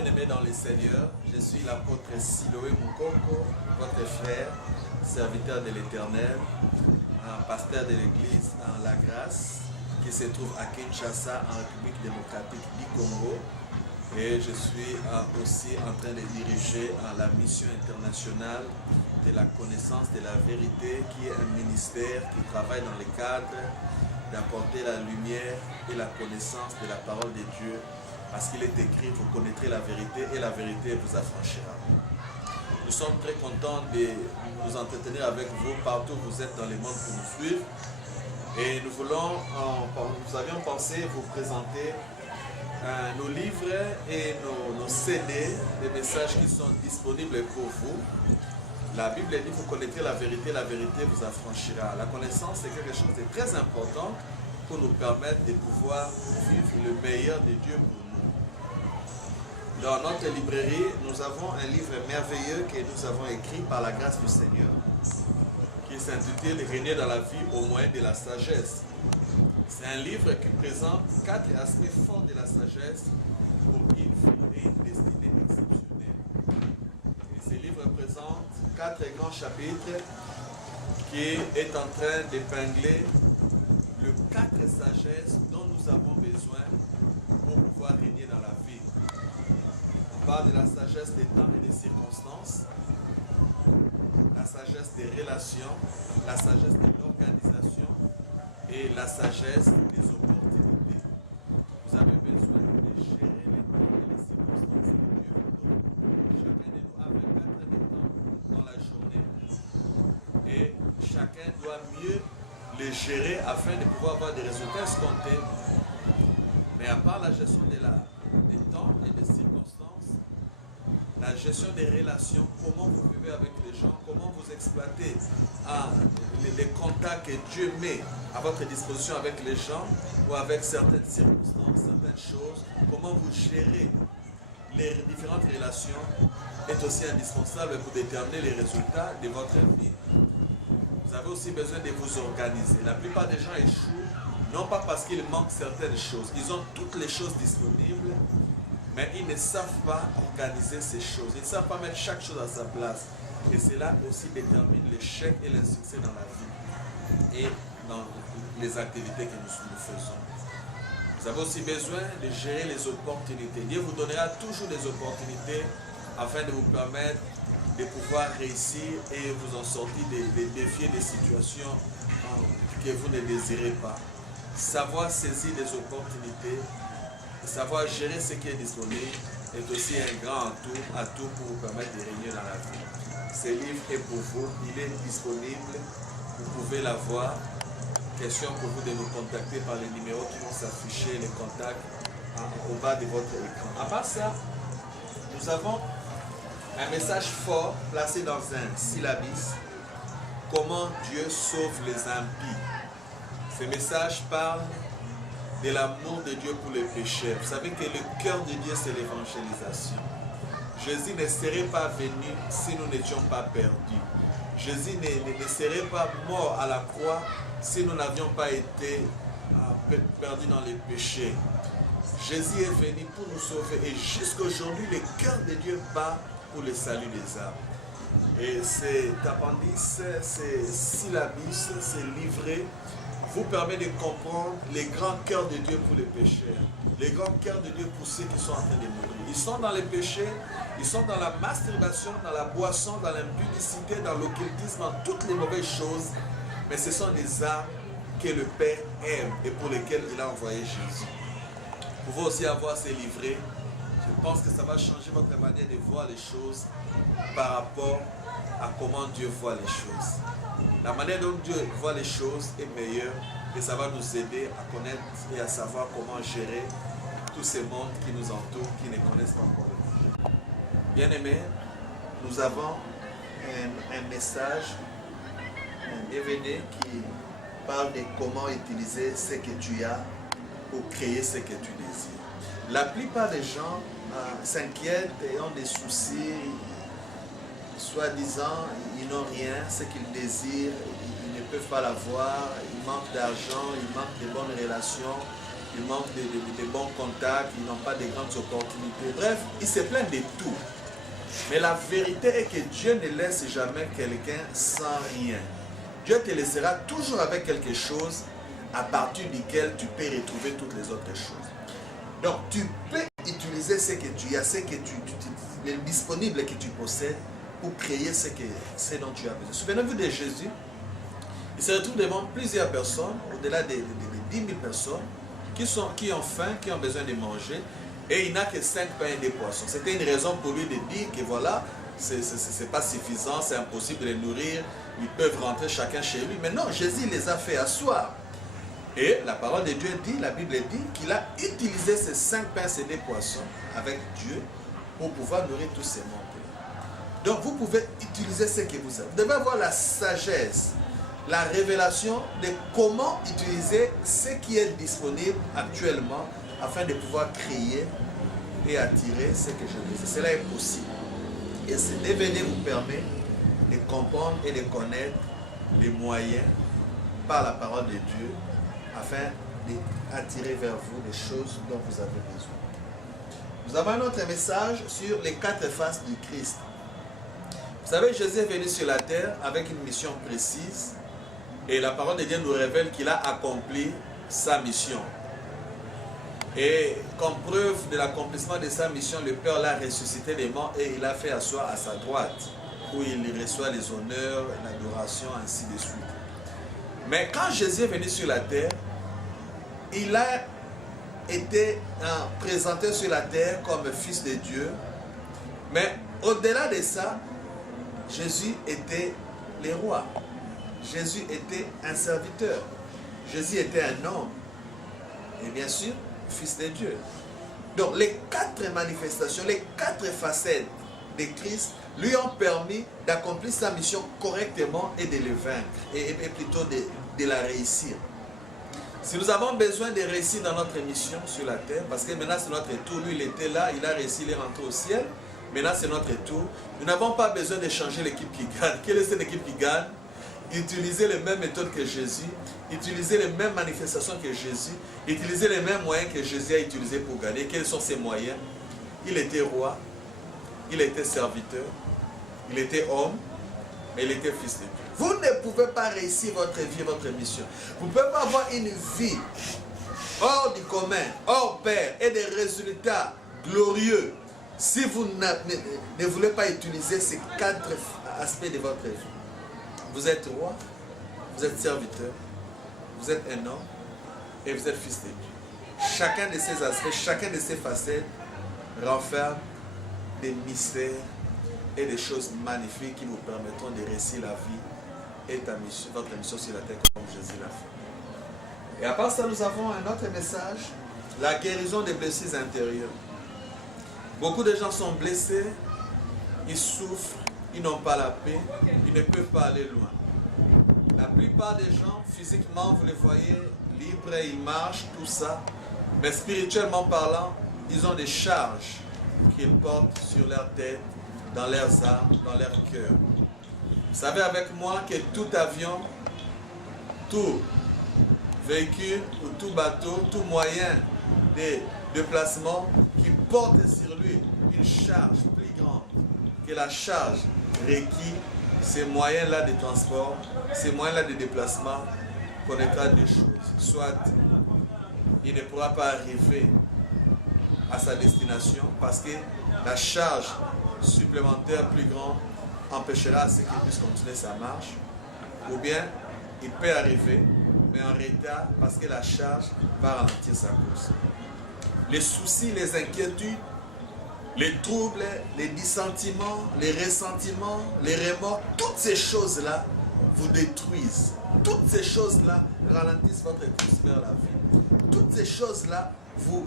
bien-aimés dans le Seigneur, je suis l'apôtre Siloé Moukoko, votre frère, serviteur de l'Éternel, pasteur de l'église en La Grâce, qui se trouve à Kinshasa, en République démocratique du Congo. Et je suis aussi en train de diriger la mission internationale de la connaissance de la vérité, qui est un ministère qui travaille dans le cadre d'apporter la lumière et la connaissance de la parole de Dieu. Parce qu'il est écrit, vous connaîtrez la vérité et la vérité vous affranchira. Nous sommes très contents de nous entretenir avec vous partout où vous êtes dans le monde pour nous suivre. Et nous avions pensé vous présenter nos livres et nos CD, des messages qui sont disponibles pour vous. La Bible dit, vous connaîtrez la vérité vous affranchira. La connaissance, c'est quelque chose de très important pour nous permettre de pouvoir vivre le meilleur de Dieu pour nous. Dans notre librairie, nous avons un livre merveilleux que nous avons écrit par la grâce du Seigneur, qui s'intitule « Régner dans la vie au moyen de la sagesse ». C'est un livre qui présente 4 aspects forts de la sagesse pour une vie et une destinée exceptionnelle. Et ce livre présente 4 grands chapitres qui est en train d'épingler les 4 sagesses dont nous avons besoin pour pouvoir régner dans la vie. On parle de la sagesse des temps et des circonstances, la sagesse des relations, la sagesse de l'organisation et la sagesse des opportunités. Vous avez besoin de gérer les temps et les circonstances que Dieu vous donne. Chacun de nous a 24 heures de temps dans la journée et chacun doit mieux les gérer afin de pouvoir avoir des résultats escomptés. Mais à part la gestion des temps et des circonstances, la gestion des relations, comment vous vivez avec les gens, comment vous exploitez les contacts que Dieu met à votre disposition avec les gens ou avec certaines circonstances, certaines choses, comment vous gérez les différentes relations est aussi indispensable pour déterminer les résultats de votre vie. Vous avez aussi besoin de vous organiser. La plupart des gens échouent, non pas parce qu'il manque certaines choses. Ils ont toutes les choses disponibles, mais ils ne savent pas organiser ces choses. Ils ne savent pas mettre chaque chose à sa place. Et cela aussi détermine l'échec et l'insuccès dans la vie et dans les activités que nous faisons. Vous avez aussi besoin de gérer les opportunités. Dieu vous donnera toujours des opportunités afin de vous permettre de pouvoir réussir et vous en sortir des défis, des situations que vous ne désirez pas. Savoir saisir des opportunités, savoir gérer ce qui est disponible est aussi un grand atout pour vous permettre de régner dans la vie. Ce livre est pour vous, il est disponible, vous pouvez l'avoir. Question pour vous de nous contacter par les numéros qui vont s'afficher, les contacts au bas de votre écran. À part ça, nous avons un message fort placé dans un syllabus. Comment Dieu sauve les impies. Ce message parle de l'amour de Dieu pour les pécheurs. Vous savez que le cœur de Dieu, c'est l'évangélisation. Jésus ne serait pas venu si nous n'étions pas perdus. Jésus ne serait pas mort à la croix si nous n'avions pas été perdus dans les péchés. Jésus est venu pour nous sauver et jusqu'à aujourd'hui, le cœur de Dieu bat pour le salut des âmes. Et cet appendice, ces syllabus, ces livrets vous permet de comprendre les grands cœurs de Dieu pour les pécheurs, les grands cœurs de Dieu pour ceux qui sont en train de mourir. Ils sont dans les péchés, ils sont dans la masturbation, dans la boisson, dans l'impudicité, dans l'occultisme, dans toutes les mauvaises choses. Mais ce sont des âmes que le Père aime et pour lesquelles il a envoyé Jésus. Vous pouvez aussi avoir ces livrets. Je pense que ça va changer votre manière de voir les choses par rapport à comment Dieu voit les choses. La manière dont Dieu voit les choses est meilleure et ça va nous aider à connaître et à savoir comment gérer tous ces mondes qui nous entourent, qui ne connaissent pas encore le Dieu. Bien-aimés, nous avons un message, un DVD qui parle de comment utiliser ce que tu as pour créer ce que tu désires. La plupart des gens s'inquiètent et ont des soucis, soi-disant, ils n'ont rien, ce qu'ils désirent, ils ne peuvent pas l'avoir, ils manquent d'argent, ils manquent de bonnes relations, ils manquent de bons contacts, ils n'ont pas de grandes opportunités. Bref, ils se plaignent de tout. Mais la vérité est que Dieu ne laisse jamais quelqu'un sans rien. Dieu te laissera toujours avec quelque chose à partir duquel tu peux retrouver toutes les autres choses. Donc, tu peux utiliser ce que tu as, le disponible que tu possèdes pour créer ce dont tu as besoin. Souvenez-vous de Jésus. Il se retrouve devant plusieurs personnes, au-delà de 10 000 personnes, qui ont faim, qui ont besoin de manger, et il n'a que 5 pains et 2 poissons. C'était une raison pour lui de dire que voilà, c'est pas suffisant, c'est impossible de les nourrir, ils peuvent rentrer chacun chez lui. Mais non, Jésus les a fait asseoir. Et la parole de Dieu dit, la Bible dit qu'il a utilisé ces 5 pains et 2 poissons avec Dieu pour pouvoir nourrir tous ces membres. Donc vous pouvez utiliser ce que vous avez. Vous devez avoir la sagesse, la révélation de comment utiliser ce qui est disponible actuellement afin de pouvoir créer et attirer ce que je veux. Cela est possible. Et ce DVD vous permet de comprendre et de connaître les moyens par la parole de Dieu afin d'attirer vers vous les choses dont vous avez besoin. Nous avons un autre message sur les 4 faces du Christ. Vous savez, Jésus est venu sur la terre avec une mission précise et la parole de Dieu nous révèle qu'il a accompli sa mission. Et comme preuve de l'accomplissement de sa mission, le Père l'a ressuscité des morts et il l'a fait asseoir à sa droite, où il reçoit les honneurs, l'adoration, ainsi de suite. Mais quand Jésus est venu sur la terre, il a été présenté sur la terre comme fils de Dieu. Mais au-delà de ça, Jésus était le roi. Jésus était un serviteur. Jésus était un homme. Et bien sûr, fils de Dieu. Donc les 4 manifestations, les 4 facettes de Christ lui ont permis d'accomplir sa mission correctement et de le vaincre. Et plutôt de la réussir. Si nous avons besoin de réussir dans notre mission sur la terre, parce que maintenant c'est notre tour, lui il était là, il a réussi, il est rentré au ciel, maintenant c'est notre tour, nous n'avons pas besoin de changer l'équipe qui gagne. Quelle est cette équipe qui gagne? Utiliser les mêmes méthodes que Jésus, utiliser les mêmes manifestations que Jésus, utiliser les mêmes moyens que Jésus a utilisés pour gagner. Quels sont ces moyens? Il était roi, il était serviteur, il était homme, mais il était fils de Dieu. Vous ne pouvez pas réussir votre vie, votre mission. Vous ne pouvez pas avoir une vie hors du commun, hors pair et des résultats glorieux si vous ne voulez pas utiliser ces 4 aspects de votre vie. Vous êtes roi, vous êtes serviteur, vous êtes un homme et vous êtes fils de Dieu. Chacun de ces aspects, chacun de ces facettes renferme des mystères et des choses magnifiques qui vous permettront de réussir la vie et votre mission sur la terre comme Jésus l'a fait. Et à part ça, nous avons un autre message, la guérison des blessures intérieures. Beaucoup de gens sont blessés, ils souffrent, ils n'ont pas la paix, ils ne peuvent pas aller loin. La plupart des gens, physiquement, vous les voyez libres, ils marchent, tout ça, mais spirituellement parlant, ils ont des charges qu'ils portent sur leur tête, dans leurs âmes, dans leur cœur. Vous savez avec moi que tout avion, tout véhicule ou tout bateau, tout moyen de déplacement qui porte sur lui une charge plus grande que la charge requise, ces moyens-là de transport, ces moyens-là de déplacement connaîtra deux choses. Soit il ne pourra pas arriver à sa destination parce que la charge supplémentaire plus grande empêchera à ce qu'il puisse continuer sa marche, ou bien il peut arriver mais en retard parce que la charge va ralentir sa course. Les soucis, les inquiétudes, les troubles, les dissentiments, les ressentiments, les remords, toutes ces choses-là vous détruisent. Toutes ces choses-là ralentissent votre course vers la vie. Toutes ces choses-là vous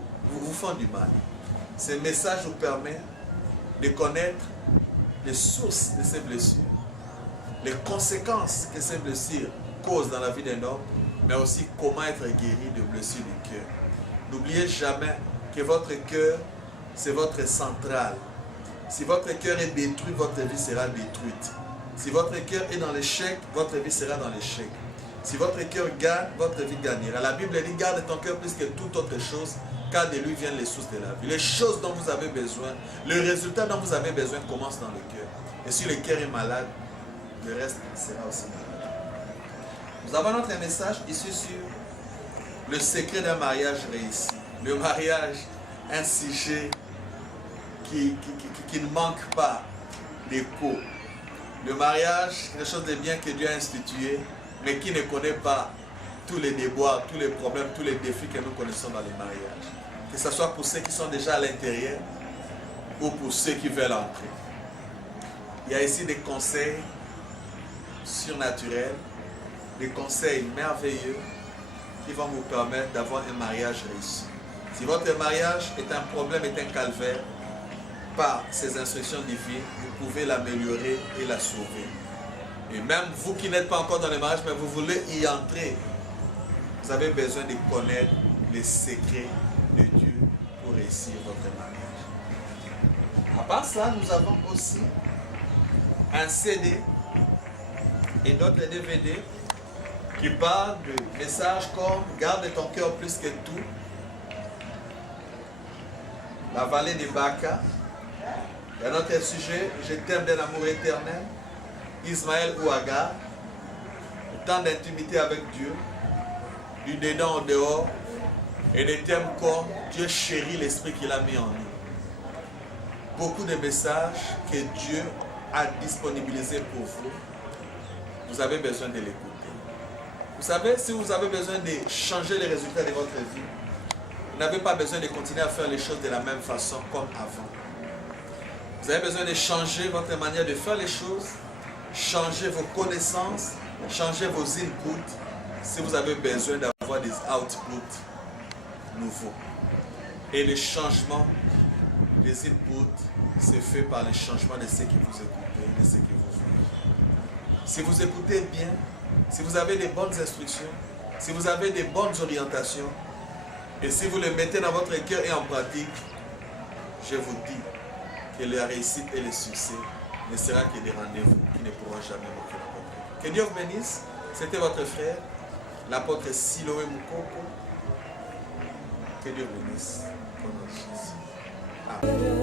font du mal. Ce message vous permet de connaître les sources de ces blessures, les conséquences que ces blessures causent dans la vie d'un homme, mais aussi comment être guéri de blessures du cœur. N'oubliez jamais que votre cœur, c'est votre centrale. Si votre cœur est détruit, votre vie sera détruite. Si votre cœur est dans l'échec, votre vie sera dans l'échec. Si votre cœur gagne, votre vie gagnera. La Bible dit, garde ton cœur plus que toute autre chose, car de lui viennent les sources de la vie. Les choses dont vous avez besoin, le résultat dont vous avez besoin commence dans le cœur. Et si le cœur est malade, le reste sera aussi malade. Nous avons notre message ici sur le secret d'un mariage réussi. Le mariage, un sujet qui ne manque pas d'écho. Le mariage, quelque chose de bien que Dieu a institué, mais qui ne connaît pas tous les déboires, tous les problèmes, tous les défis que nous connaissons dans les mariages. Que ce soit pour ceux qui sont déjà à l'intérieur ou pour ceux qui veulent entrer. Il y a ici des conseils surnaturels, des conseils merveilleux qui vont vous permettre d'avoir un mariage réussi. Si votre mariage est un problème, est un calvaire, par ces instructions divines, vous pouvez l'améliorer et la sauver. Et même vous qui n'êtes pas encore dans le mariage, mais vous voulez y entrer, vous avez besoin de connaître les secrets de Dieu pour réussir votre mariage. À part ça, nous avons aussi un CD et d'autres DVD qui parlent de messages comme « Garde ton cœur plus que tout »,« La vallée de Baca », et un autre sujet, « Je t'aime d'un amour éternel », Ismaël ou Agar, le temps d'intimité avec Dieu, du dedans au dehors, et des thèmes comme Dieu chérit l'esprit qu'il a mis en nous. Beaucoup de messages que Dieu a disponibilisés pour vous, vous avez besoin de l'écouter. Vous savez, si vous avez besoin de changer les résultats de votre vie, vous n'avez pas besoin de continuer à faire les choses de la même façon comme avant. Vous avez besoin de changer votre manière de faire les choses, changer vos connaissances, changer vos inputs, si vous avez besoin d'avoir des outputs nouveaux. Et le changement des inputs, c'est fait par le changement de ce que vous écoutez, de ce que vous faites. Si vous écoutez bien, si vous avez des bonnes instructions, si vous avez des bonnes orientations, et si vous les mettez dans votre cœur et en pratique, je vous dis que la réussite et le succès ne sera que des rendez-vous qui ne pourront jamais manquer dans votre vie. Que Dieu vous bénisse. C'était votre frère, l'apôtre Siloé Moukoko. Que Dieu vous bénisse. Au nom de Jésus. Amen.